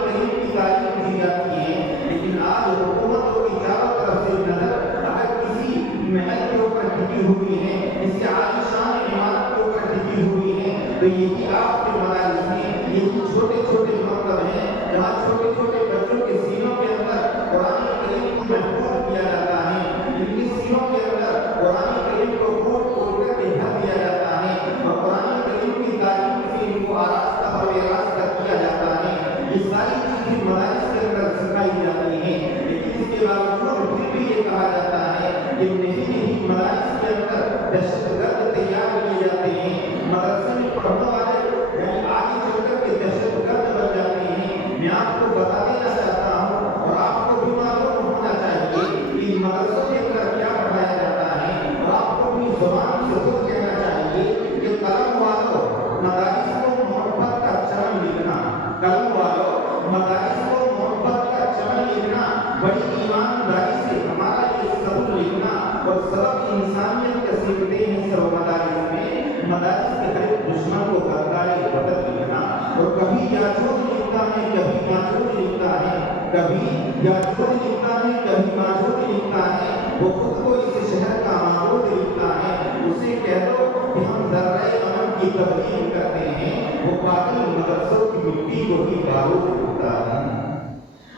کریم کی تعلیم دی جاتی ہے، لیکن آج حکومتوں کی چاروں طرف سے نظر اگر کسی محل کے اوپر ٹکی ہوئی ہے، کسی عالیشان عمارت کے اوپر ٹکی ہوئی ہے، تو یہی آپ کے مدارس ہیں، یہی چھوٹے چھوٹے مکتب ہیں جہاں چھوٹے چھوٹے بچوں کے سینوں کے اندر قرآن کریم کو محفوظ کیا جاتا ہے، ان کے سینوں کے اندر قرآن کریم کو کھول کر کے بھر دیا جاتا ہے، اور قرآن کریم کی تعلیم سے ان کو آراستہ و ویراستہ کیا جاتا ہے۔ یہ ساری چیزیں مدارس کے اندر سکھائی جاتی ہیں، لیکن اس کے باوجود پھر بھی یہ کہا جاتا ہے کہ نہیں مدارس کے اندر دہشت گرد تیار کیے جاتے ہیں، مدرسے میں پڑھنے والے یعنی آگے چل کر کے دہشت گرد بن جاتے ہیں۔ میں آپ کو بتا دینا چاہتا ہوں اور آپ کو بھی معلوم ہونا چاہیے کہ مدرسوں کے اندر کیا پڑھایا جاتا ہے، اور آپ کو اپنی زبان سے ضرور کہنا چاہیے کہ قلم والوں مدارس کو محبت کا چمن لکھنا، قلم والوں مدارس کو محبت کا چمن لکھنا، بڑی ایمانداری سے ہمارا یہ سبق لکھنا، اور سبق انسانیت کا سیکھتے ہیں سب مدارس میں، مدارس کے ہر ایک دشمن کو غدارِ وطن لکھنا، اور کبھی یاجوج لکھتا ہے کبھی ماجوج لکھتا ہے، کبھی یاجوج لکھتا ہے کبھی ماجوج لکھتا ہے، وہ خود کو اس شہر کا معبود لکھتا ہے، اسے کہہ دو کہ ہم ذرۂ امن کی تبلیغ کرتے ہیں، وہ پاگل مدرسوں کی مٹی کو بھی بارود لکھتا ہے۔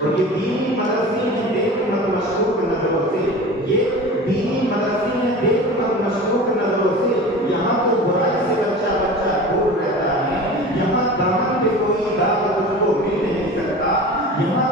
اور یہ دینی مدرسے ہیں دیکھ مت مشکوک نظروں سے، یہ دینی مدرسے ہیں دیکھ مت مشکوک نظروں سے، یہاں تو برائی سے بچہ بچہ دور رہتا ہے، یہاں دامن پہ کوئی داغ تجھ کو مل نہیں سکتا، یہاں